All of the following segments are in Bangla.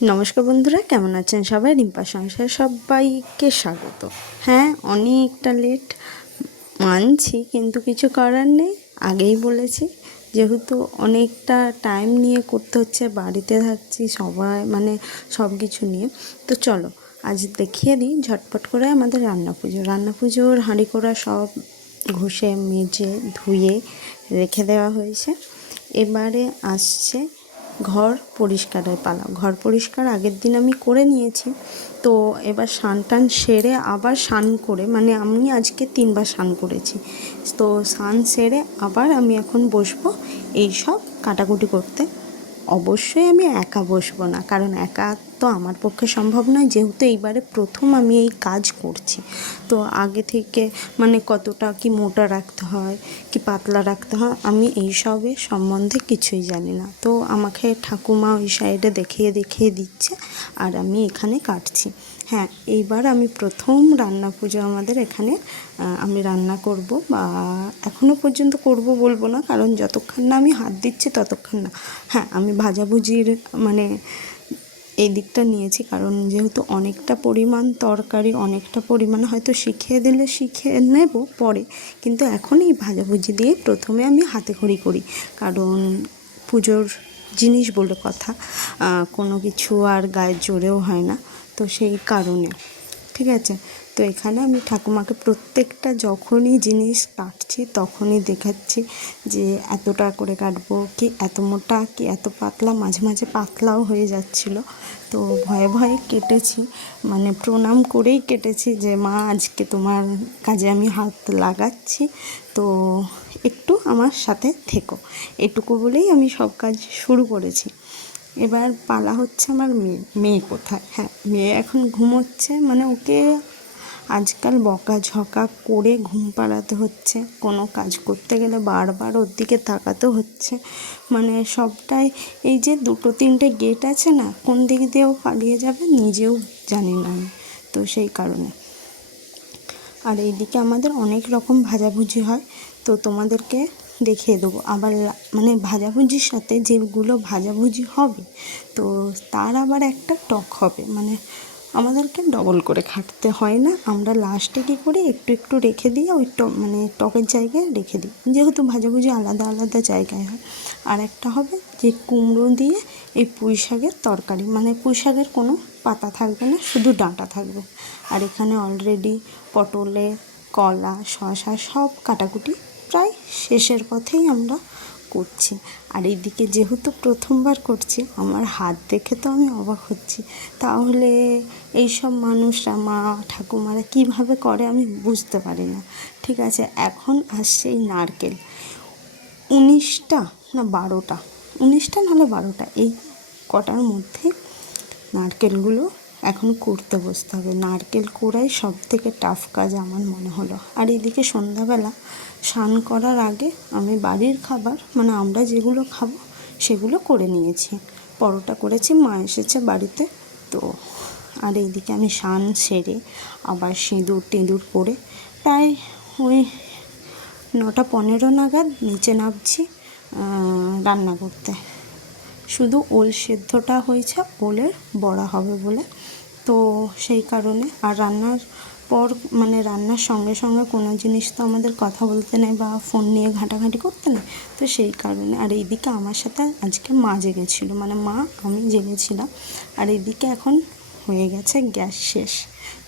নমস্কার বন্ধুরা, কেমন আছেন সবাই? রিম্পা সংসারে সবাইকে স্বাগত। হ্যাঁ, অনেকটা লেট মানছি, কিন্তু কিছু করার নেই। আগেই বলেছি, যেহেতু অনেকটা টাইম নিয়ে করতে হচ্ছে, বাড়িতে থাকছি সবাই, মানে সব কিছু নিয়ে। তো চলো আজ দেখিয়ে দিই ঝটপট করে আমাদের রান্না পুজোর হাঁড়ি কড়া সব ঘষে মেজে ধুয়ে রেখে দেওয়া হয়েছে। এবারে আসছে ঘর পরিষ্কারের পালা। ঘর পরিষ্কার আগের দিন আমি করে নিয়েছি, তো এবার স্নান টান সেরে আবার স্নান করে, মানে আমি আজকে 3বার স্নান করেছি। তো স্নান সেরে আবার আমি এখন বসবো এই সব কাটাকুটি করতে। অবশ্যই আমি একা বসবো না, কারণ একা তো আমার পক্ষে সম্ভব নয়, যেহেতু এইবারে প্রথম আমি এই কাজ করছি। তো আগে থেকে মানে কতটা কি মোটা রাখতে হয় কি পাতলা রাখতে হয় আমি এই সবের সম্বন্ধে কিছুই জানি না। তো আমাকে ঠাকুমা ওই সাইডে দেখিয়ে দেখিয়ে দিচ্ছে আর আমি এখানে কাটছি। হ্যাঁ, এইবার আমি প্রথম রান্না পুজো আমাদের এখানে আমি রান্না করব, বা এখনও পর্যন্ত করব বলবো না, কারণ যতক্ষণ না আমি হাত দিচ্ছি ততক্ষণ না। হ্যাঁ, আমি ভাজাভুজির মানে এই দিকটা নিয়েছি, কারণ যেহেতু অনেকটা পরিমাণ তরকারি, অনেকটা পরিমাণ হয়তো শিখিয়ে দিলে শিখে নেব পরে, কিন্তু এখন এই ভাজাভুজি দিয়ে প্রথমে আমি হাতে খড়ি করি, কারণ পুজোর জিনিস বলে কথা, কোনো কিছু আর গায়ের জোরেও হয় না, তো সেই কারণে। ঠিক আছে, তো এখানে আমি ঠাকুমাকে প্রত্যেকটা যখনই জিনিস কাটছি তখনই দেখাচ্ছি যে এতটা করে কাটবো, কি এত মোটা কি এত পাতলা। মাঝে মাঝে পাতলাও হয়ে যাচ্ছিল, তো ভয়ে ভয়ে কেটেছি, মানে প্রণাম করেই কেটেছি যে মা আজকে তোমার কাজে আমি হাত লাগাচ্ছি, তো একটু আমার সাথে থেকো, এটুকু বলেই আমি সব কাজ শুরু করেছি। এবার পালা হচ্ছে আমার মেয়ে কোথায়? হ্যাঁ, মেয়ে এখন ঘুমোচ্ছে, মানে ওকে আজকাল বকাঝকা করে ঘুম পাড়াতে হচ্ছে। কোনো কাজ করতে গেলে বারবার ওর দিকে তাকাতে হচ্ছে, মানে সবটাই এই যে 2-3টে গেট আছে না, কোন দিক দিয়েও পালিয়ে যাবে নিজেও জানি না আমি, তো সেই কারণে। আর এইদিকে আমাদের অনেক রকম ভাজাভুজি হয়, তো তোমাদেরকে দেখিয়ে দেবো। আবার মানে ভাজাভুজির সাথে যেগুলো ভাজাভুজি হবে, তো তার আবার একটা টক হবে, মানে আমাদেরকে ডবল করে খাটতে হয় না। আমরা লাস্টে কী করি, একটু একটু রেখে দিয়ে ওই মানে টকের জায়গায় রেখে দিই, যেহেতু ভাজাভুজি আলাদা আলাদা জায়গায় হয়। আর একটা হবে যে কুমড়ো দিয়ে এই পুঁই শাকের তরকারি, মানে পুঁই শাকের কোনো পাতা থাকবে না, শুধু ডাঁটা থাকবে। আর এখানে অলরেডি পটলে, কলা, শসা সব কাটাকুটি প্রায় শেষের পথেই আমরা করছি। আর এইদিকে যেহেতু প্রথমবার করছি, আমার হাত দেখে তো আমি অবাক হচ্ছি, তাহলে এইসব মানুষরা, মা ঠাকুমারা কীভাবে করে আমি বুঝতে পারি না। ঠিক আছে, এখন আসছে এই নারকেল, 19টা না 12টা, 19টা নাহলে 12টা, এই কটার মধ্যে নারকেলগুলো এখন করতে বসতে হবে। নারকেল কোড়াই সব থেকে টাফ কাজ আমার মনে হলো। আর এদিকে সন্ধ্যাবেলা স্নান করার আগে আমি বাড়ির খাবার, মানে আমরা যেগুলো খাবো সেগুলো করে নিয়েছি। পরোটা করেছি, মা এসেছে বাড়িতে, তো আর এইদিকে আমি স্নান সেরে আবার সিঁদুর টিঁদুর পরে প্রায় ওই 9টা 15 নাগাদ নিচে নামছি রান্না করতে। শুধু ওল সেদ্ধটা হয়েছে, ওলের বড়া হবে বলে, তো সেই কারণে। আর রান্নার পর মানে রান্নার সঙ্গে সঙ্গে কোনো জিনিস তো আমাদের কথা বলতে নেই বা ফোন নিয়ে ঘাঁটাঘাঁটি করতে নেই, তো সেই কারণে। আর এইদিকে আমার সাথে আজকে মা জেগেছিলো, মানে মা আমি জেগেছিলাম। আর এইদিকে এখন হয়ে গেছে গ্যাস শেষ,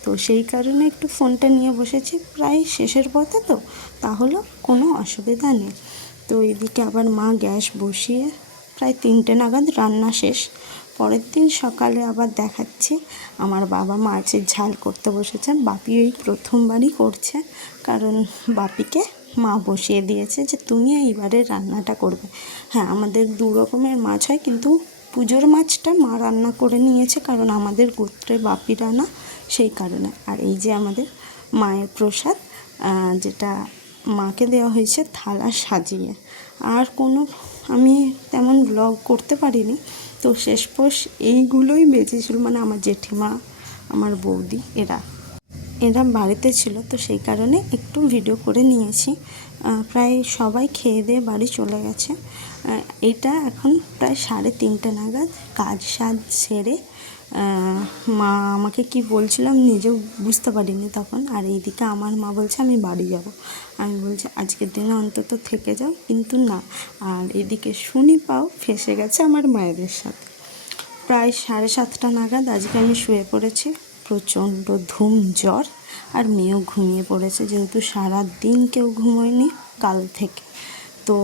তো সেই কারণে একটু ফোনটা নিয়ে বসেছি, প্রায় শেষের পথে, তো তাহলে কোনো অসুবিধা নেই। তো এদিকে আবার মা গ্যাস বসিয়ে প্রায় 3টে নাগাদ রান্না শেষ। পরের দিন সকালে আবার দেখাচ্ছি আমার বাবা মাছের ঝাল করতে বসেছেন। বাপি এই প্রথমবারই করছে, কারণ বাপিকে মা বসিয়ে দিয়েছে যে তুমি এইবারে রান্নাটা করবে। হ্যাঁ, আমাদের 2 রকমের মাছ হয়, কিন্তু পুজোর মাছটা মা রান্না করে নিয়েছে, কারণ আমাদের গোত্রে বাপিরা না, সেই কারণে। আর এই যে আমাদের মায়ের প্রসাদ, যেটা মাকে দেওয়া হয়েছে থালা সাজিয়ে। আর কোনো আমি তেমন ব্লগ করতে পারিনি, তো শেষপোষ এইগুলোই বেঁচেছিল, মানে আমার জেঠিমা, আমার বৌদি, এরা। এরা বাড়িতে ছিল, তো সেই কারণে একটু ভিডিও করে নিয়েছি। প্রায় সবাই খেয়ে দিয়ে বাড়ি চলে গেছে। এটা এখন প্রায় 3:30 নাগাদ কাজ সাজ সেরে মা আমাকে কি বলছিলাম নিজেও বুঝতে পারিনি তখন। আর এইদিকে আমার মা বলছে আমি বাড়ি যাব। আমি বলছি আজকের দিনে অন্তত থেকে যাও, কিন্তু না। আর এদিকে সুনিপাও ফেঁসে গেছে আমার মায়েদের সাথে। প্রায় 7:30 নাগাদ আজকে আমি শুয়ে পড়েছি, প্রচণ্ড ধুম জ্বর, আর মেয়েও ঘুমিয়ে পড়েছে, যেহেতু সারা দিন কেউ ঘুমোয়নি কাল থেকে। তো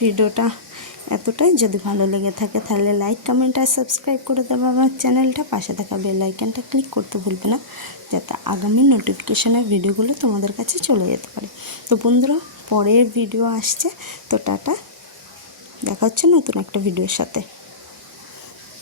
ভিডিওটা এতটাই। যদি ভালো লেগে থাকে তাহলে লাইক, কমেন্ট আর সাবস্ক্রাইব করে দেবো আমার চ্যানেলটা। পাশে থাকা বেল আইকনটা ক্লিক করতে ভুলবে না, যাতে আগামী নোটিফিকেশানের ভিডিওগুলো তোমাদের কাছে চলে যেতে পারে। তো বন্ধুরা, পরের ভিডিও আসছে, তো টাটা, দেখা হচ্ছে নতুন একটা ভিডিওর সাথে।